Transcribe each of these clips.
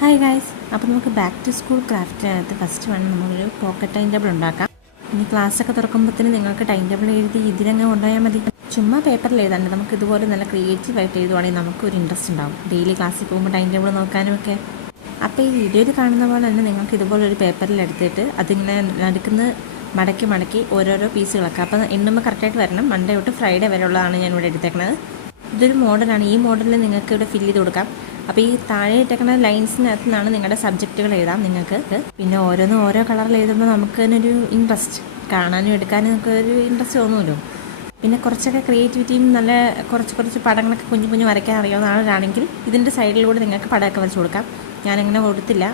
Hi guys, അപ്പോൾ നമുക്ക് back to school ക്രാഫ്റ്റിനകത്ത് first വേണം നമ്മളൊരു പോക്കറ്റ് ടൈം ടേബിൾ ഉണ്ടാക്കാം. ഇനി ക്ലാസ്സൊക്കെ തുറക്കുമ്പോഴത്തേന് നിങ്ങൾക്ക് ടൈം ടേബിൾ എഴുതി ഇതിലങ്ങ് കൊണ്ടുപോയാൽ മതി. ചുമ്മാ പേപ്പറിൽ എഴുതാണ്ട് നമുക്ക് ഇതുപോലെ നല്ല ക്രിയേറ്റീവായിട്ട് എഴുതുവാണെങ്കിൽ നമുക്കൊരു ഇൻട്രസ്റ്റ് ഉണ്ടാവും ഡെയിലി ക്ലാസ്സിൽ പോകുമ്പോൾ ടൈം ടേബിൾ നോക്കാനും ഒക്കെ. അപ്പോൾ ഈ വീഡിയോയിൽ കാണുന്ന പോലെ തന്നെ നിങ്ങൾക്ക് ഇതുപോലെ ഒരു പേപ്പറിൽ എടുത്തിട്ട് അതിങ്ങനെ നടുക്കുന്ന മടക്കി ഓരോരോ പീസുകളൊക്കെ അപ്പോൾ എണ്ണുമ്പോൾ കറക്റ്റായിട്ട് വരണം. മൺഡേ തൊട്ട് ഫ്രൈഡേ വരെ ഉള്ളതാണ് ഞാൻ ഇവിടെ എടുത്തേക്കുന്നത്. ഇതൊരു മോഡലാണ്. ഈ മോഡലിൽ നിങ്ങൾക്ക് ഇവിടെ ഫില്ല് ചെയ്ത് കൊടുക്കാം. അപ്പോൾ ഈ താഴെ ഇട്ടേക്കുന്ന ലൈൻസിനകത്ത് നിന്നാണ് നിങ്ങളുടെ സബ്ജക്റ്റുകൾ എഴുതാം നിങ്ങൾക്ക്. പിന്നെ ഓരോന്നും ഓരോ കളറിൽ എഴുതുമ്പോൾ നമുക്ക് തന്നെ ഒരു ഇൻട്രസ്റ്റ്, കാണാനും എടുക്കാനും നമുക്ക് ഒരു ഇൻട്രസ്റ്റ് തോന്നുമല്ലോ. പിന്നെ കുറച്ചൊക്കെ ക്രിയേറ്റിവിറ്റിയും നല്ല കുറച്ച് പടങ്ങളൊക്കെ കുഞ്ഞു വരയ്ക്കാൻ അറിയാവുന്ന ആളാണെങ്കിൽ ഇതിൻ്റെ സൈഡിലൂടെ നിങ്ങൾക്ക് പടമൊക്കെ വരച്ച് കൊടുക്കാം. ഞാനങ്ങനെ കൊടുത്തില്ല.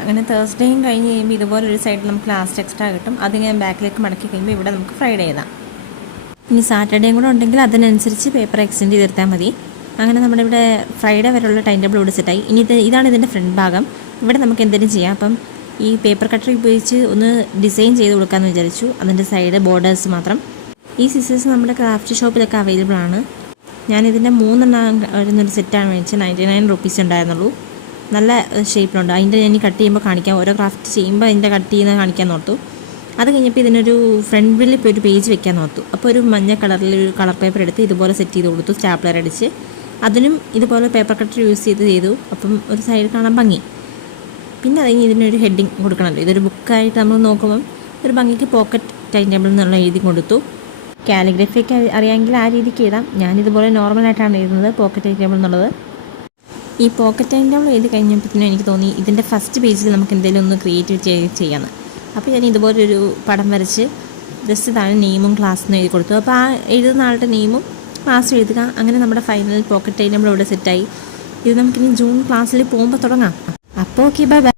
അങ്ങനെ തേഴ്സ്ഡേയും കഴിഞ്ഞ് കഴിയുമ്പോൾ ഇതുപോലെ ഒരു സൈഡിൽ നമുക്ക് ലാസ്റ്റ് എക്സ്ട്രാ കിട്ടും. അത് ഞാൻ ബാക്കിലേക്ക് മടക്കി കഴിയുമ്പോൾ ഇവിടെ നമുക്ക് ഫ്രൈഡേ എഴുതാം. ഇനി സാറ്റർഡേയും കൂടെ ഉണ്ടെങ്കിൽ അതിനനുസരിച്ച് പേപ്പർ എക്സ്റ്റെൻഡ് ചെയ്തെടുത്താൽ മതി. അങ്ങനെ നമ്മുടെ ഇവിടെ ഫ്രൈഡേ വരെയുള്ള ടൈം ടേബിൾ ഇവിടെ സെറ്റായി. ഇനി ഇതാണ് ഇതിൻ്റെ ഫ്രണ്ട് ഭാഗം. ഇവിടെ നമുക്ക് എന്തെങ്കിലും ചെയ്യാം. അപ്പം ഈ പേപ്പർ കട്ടർ ഉപയോഗിച്ച് ഒന്ന് ഡിസൈൻ ചെയ്ത് കൊടുക്കാമെന്ന് വിചാരിച്ചു. അതിൻ്റെ സൈഡ് ബോർഡേഴ്സ് മാത്രം. ഈ സിസേഴ്സ് നമ്മുടെ ക്രാഫ്റ്റ് ഷോപ്പിലൊക്കെ അവൈലബിൾ ആണ്. ഞാനിതിൻ്റെ 3 വരുന്നൊരു സെറ്റാണ് മേടിച്ചത്. 99 റുപ്പീസ് ഉണ്ടായിരുന്നുള്ളൂ. നല്ല ഷേപ്പിലുണ്ട്. അതിൻ്റെ ഞാൻ കട്ട് ചെയ്യുമ്പോൾ കാണിക്കാം. ഓരോ ക്രാഫ്റ്റ് ചെയ്യുമ്പോൾ അതിൻ്റെ കട്ട് ചെയ്യുന്നത് കാണിക്കാൻ ഓർത്തു. അത് കഴിഞ്ഞപ്പോൾ ഇതിനൊരു ഫ്രണ്ടിൽ ഇപ്പോൾ ഒരു പേജ് വെക്കാൻ ഓർത്തു. അപ്പോൾ ഒരു മഞ്ഞ കളറിൽ ഒരു കളർ പേപ്പർ എടുത്ത് ഇതുപോലെ സെറ്റ് ചെയ്ത് കൊടുത്തു. സ്റ്റാപ്ലർ അടിച്ച് അതിനും ഇതുപോലെ പേപ്പർ കട്ടർ യൂസ് ചെയ്തു. അപ്പം ഒരു സൈഡ് കാണാൻ ഭംഗി. പിന്നെ അതിന് ഇതിനൊരു ഹെഡിങ് കൊടുക്കണമല്ലോ. ഇതൊരു ബുക്കായിട്ട് നമ്മൾ നോക്കുമ്പം ഒരു ഭംഗിക്ക് പോക്കറ്റ് ടൈം ടേബിൾ എന്നുള്ള എഴുതി കൊടുത്തു. കാലിഗ്രഫിയൊക്കെ അറിയാമെങ്കിൽ ആ രീതിക്ക് എഴുതാം. ഞാനിതുപോലെ നോർമലായിട്ടാണ് എഴുതുന്നത് പോക്കറ്റ് ടൈം ടേബിൾ എന്നുള്ളത്. ഈ പോക്കറ്റ് ടൈം ടേബിൾ എഴുതി കഴിഞ്ഞപ്പോഴത്തേനും എനിക്ക് തോന്നി ഇതിൻ്റെ ഫസ്റ്റ് പേജിൽ നമുക്ക് എന്തെങ്കിലും ഒന്ന് ക്രിയേറ്റീവ് ചെയ്യാമെന്ന്. അപ്പോൾ ഞാൻ ഇതുപോലൊരു പടം വരച്ച് ജസ്റ്റ് താഴെ നെയിമും ക്ലാസ്സെന്ന് എഴുതി കൊടുത്തു. അപ്പോൾ ആ എഴുതുന്ന ആളുടെ നെയിമും ക്ലാസ് എഴുതുക. അങ്ങനെ നമ്മുടെ ഫൈനൽ പോക്കറ്റ് ടൈം ടേബിൾ ഇവിടെ സെറ്റായി. ഇത് നമുക്കിനി ജൂൺ ക്ലാസ്സിൽ പോകുമ്പോൾ തുടങ്ങാം. അപ്പോൾ ഓക്കെ, ബൈ.